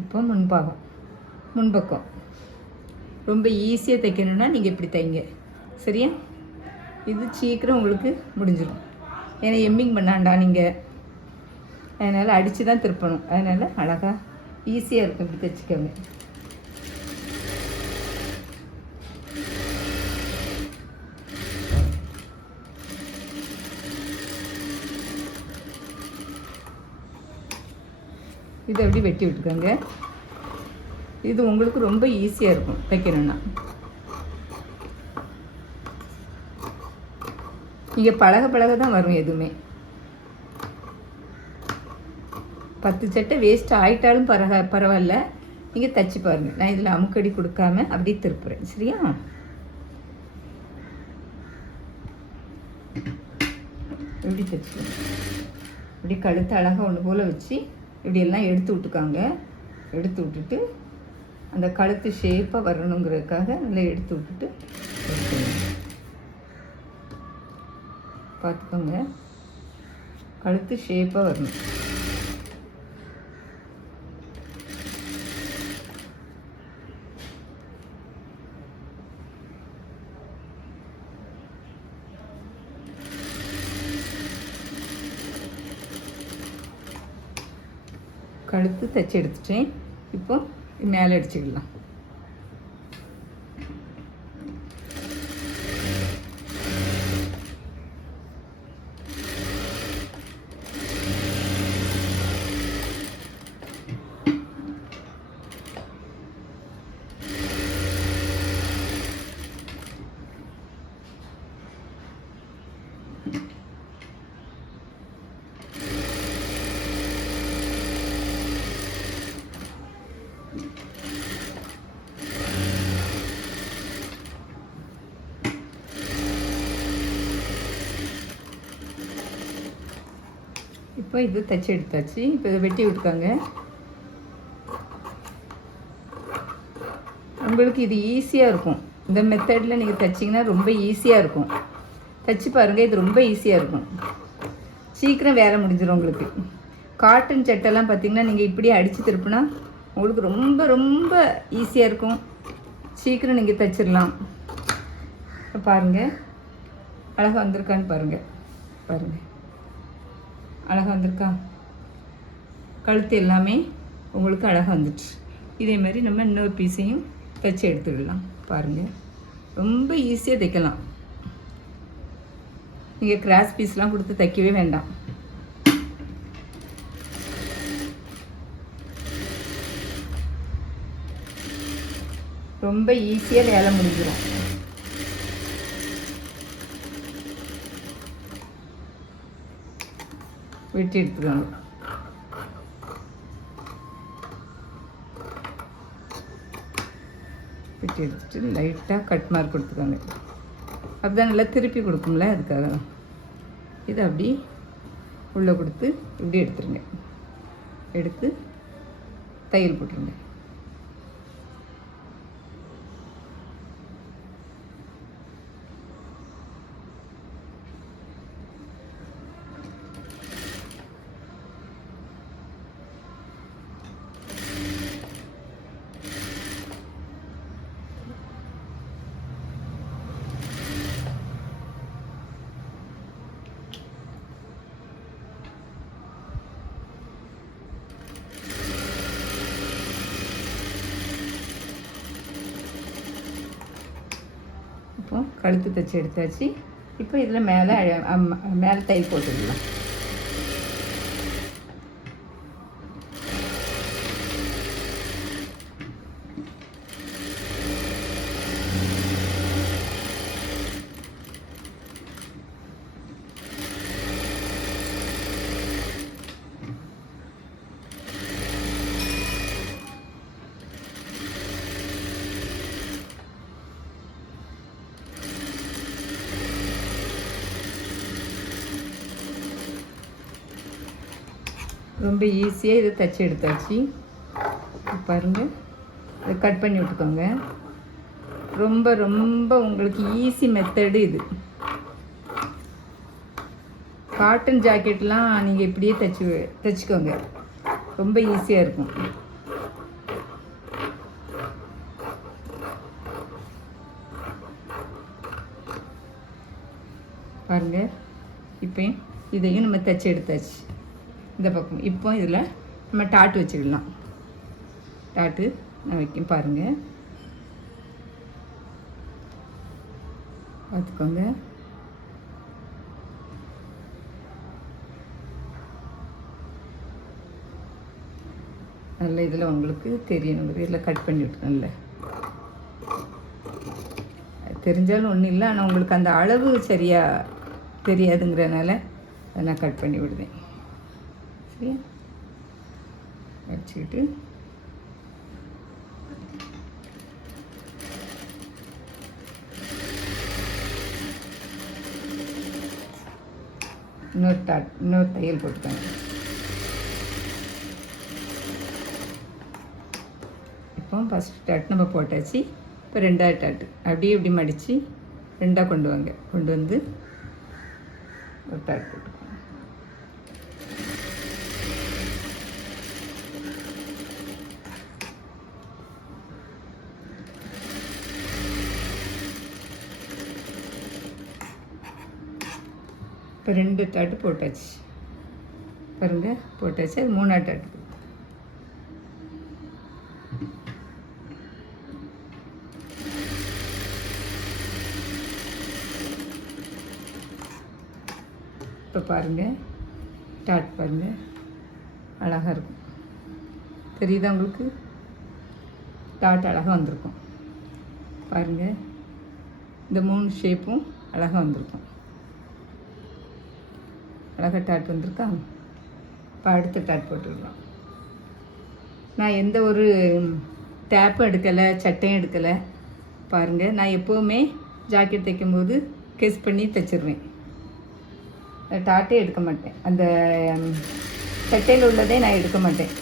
இப்போ முன்பக்கம் ரொம்ப ஈஸியாக தைக்கணுன்னா நீங்கள் இப்படி தைங்க, சரியா? இது சீக்கிரம் உங்களுக்கு முடிஞ்சிடும். ஏன்னா எம்மிங் பண்ணாண்டா நீங்கள், அதனால் அடித்து தான் திருப்பணும். அதனால் அழகாக ஈஸியாக இருக்கும், இப்படி தைச்சிக்கோங்க. இதை அப்படி வெட்டி விட்டுக்கோங்க. இது உங்களுக்கு ரொம்ப ஈஸியாக இருக்கும் தைக்கணுன்னா. நீங்கள் பழக தான் வரும் எதுவுமே. 10 சட்டை வேஸ்ட் ஆகிட்டாலும் பரவாயில்ல, நீங்கள் தைச்சி பாருங்கள். நான் இதில் அமுக்கடி கொடுக்காம அப்படியே திருப்புறேன், சரியா? இப்படி தைச்சிக்கோங்க. இப்படி கழுத்து அழகாக ஒன்று போல் வச்சு இப்படியெல்லாம் எடுத்து விட்டுக்காங்க. எடுத்து விட்டுட்டு அந்த கழுத்து ஷேப்பாக வரணுங்கிறதுக்காக நல்லா எடுத்து விட்டுட்டு பார்த்துக்கோங்க. கழுத்து ஷேப்பாக வரணும். கழுத்து தைச்சி எடுத்துட்டேன். இப்போ மேலே அடிச்சுக்கலாம். இப்போ இது தைச்சி எடுத்தாச்சு. இப்போ இதை வெட்டி விட்டுக்காங்க. உங்களுக்கு இது ஈஸியாக இருக்கும். இந்த மெத்தடில் நீங்கள் தைச்சிங்கன்னா ரொம்ப ஈஸியாக இருக்கும். தைச்சி பாருங்கள், இது ரொம்ப ஈஸியாக இருக்கும். சீக்கிரம் வேலை முடிஞ்சிடும் உங்களுக்கு. காட்டன் சட்டெல்லாம் பார்த்திங்கன்னா நீங்கள் இப்படியே அடித்து திருப்பினா உங்களுக்கு ரொம்ப ரொம்ப ஈஸியாக இருக்கும். சீக்கிரம் நீங்கள் தைச்சிடலாம். இப்போ பாருங்கள், அழகாக வந்திருக்கான்னு பாருங்கள். அழகாக வந்திருக்கா? கழுத்து எல்லாமே உங்களுக்கு அழகாக வந்துடுச்சு. இதே மாதிரி நம்ம இன்னொரு பீஸையும் தைச்சி எடுத்துடலாம். பாருங்கள், ரொம்ப ஈஸியாக தைக்கலாம். நீங்கள் கிராஸ் பீஸ்லாம் கொடுத்து தைக்கவே வேண்டாம். ரொம்ப ஈஸியாக வேலை முடிஞ்சிடும். வெட்டி எடுத்துக்கோங்க. வெட்டி எடுத்துட்டு லைட்டாக கட் மார்க் கொடுத்துக்கோங்க. அதுதான் நல்லா திருப்பி கொடுக்கும்ல, அதுக்காக தான். இதை அப்படி உள்ளே கொடுத்து இப்படி எடுத்துருங்க. எடுத்து தையல் போட்டுருங்க. இப்போ கழுத்து தைச்சி எடுத்தாச்சு. இப்போ இதில் மேலே தையல் போட்டுடலாம். ரொம்ப ஈஸியாக இதை தைச்சி எடுத்தாச்சு. பாருங்கள், இதை கட் பண்ணி விட்டுக்கோங்க. ரொம்ப ரொம்ப உங்களுக்கு ஈஸி மெத்தடு இது. காட்டன் ஜாக்கெட்லாம் நீங்கள் இப்படியே தைச்சிக்கோங்க, ரொம்ப ஈஸியாக இருக்கும். பாருங்கள், இப்போ இதையும் நம்ம தைச்சி எடுத்தாச்சு இந்த பக்கம். இப்போ இதில் நம்ம டாட்டு வச்சுக்கலாம். டாட்டு நான் வைக்கும் பாருங்கள், பார்த்துக்கோங்க. நல்ல இதில் உங்களுக்கு தெரியணும், இதில் கட் பண்ணி விட்டுருக்கேன்ல, தெரிஞ்சாலும் ஒன்றும் இல்லை. ஆனால் உங்களுக்கு அந்த அளவு சரியாக தெரியாதுங்கிறனால அதை நான் கட் பண்ணி விடுவேன். சரியா, வச்சுக்கிட்டு இன்னொரு தையல் போட்டுக்கோங்க. இப்போ ஃபஸ்ட் டாட் நம்ம போட்டாச்சு. இப்போ ரெண்டாவது டாட்டு அப்படியே இப்படி மடித்து ரெண்டாக கொண்டு வந்து ஒரு டாட் போட்டுக்கோங்க. இப்போ 2 டாட்டு போட்டாச்சு பாருங்கள், போட்டாச்சு. அது 3ஆவது டாட்டு. இப்போ பாருங்கள், டாட் பாருங்கள், அழகாக இருக்கும். தெரியுதா உங்களுக்கு? டாட் அழகாக வந்திருக்கும் பாருங்கள். இந்த 3 ஷேப்பும் அழகாக வந்திருக்கும். அழகாக டாட் வந்திருக்கா? இப்போ அடுத்த டாட் போட்டுக்கலாம். நான் எந்த ஒரு டேப்பும் எடுக்கலை, சட்டையும் எடுக்கலை. பாருங்கள், நான் எப்போவுமே ஜாக்கெட் தைக்கும்போது கெஸ் பண்ணி தைச்சிருவேன். டாட்டே எடுக்க மாட்டேன், அந்த சட்டையில் உள்ளதே நான் எடுக்க மாட்டேன்.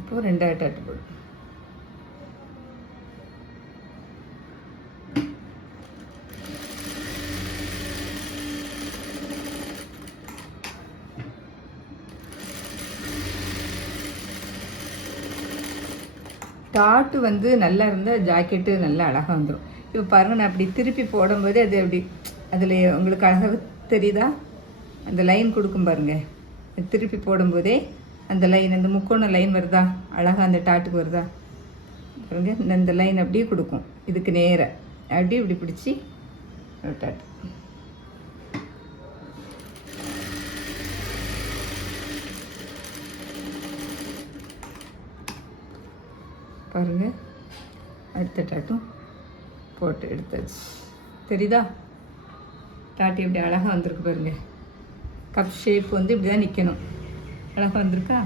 இப்போ 2ஆவது டாட் போடும். டாட்டு வந்து நல்லா இருந்தால் ஜாக்கெட்டு நல்லா அழகாக வந்துடும். இப்போ பாருங்கள், நான் அப்படி திருப்பி போடும்போது அது அப்படி அதில் உங்களுக்கு அழகாக தெரியுதா? அந்த லைன் கொடுக்கும் பாருங்கள், திருப்பி போடும்போதே அந்த லைன், அந்த முக்கோண லைன் வருதா, அழகாக அந்த டாட்டுக்கு வருதா பாருங்கள். இந்த லைன் அப்படியே கொடுக்கும் இதுக்கு நேராக, அப்படியே இப்படி பிடிச்சி டாட்டு. பாருங்கள், அடுத்த டாட்டும் போட்டு எடுத்தாச்சு. தெரியுதா? டாட்டு எப்படி அழகாக வந்திருக்கு பாருங்கள். கப் ஷேப் வந்து இப்படி தான் நிற்கணும். அழகாக வந்திருக்கா?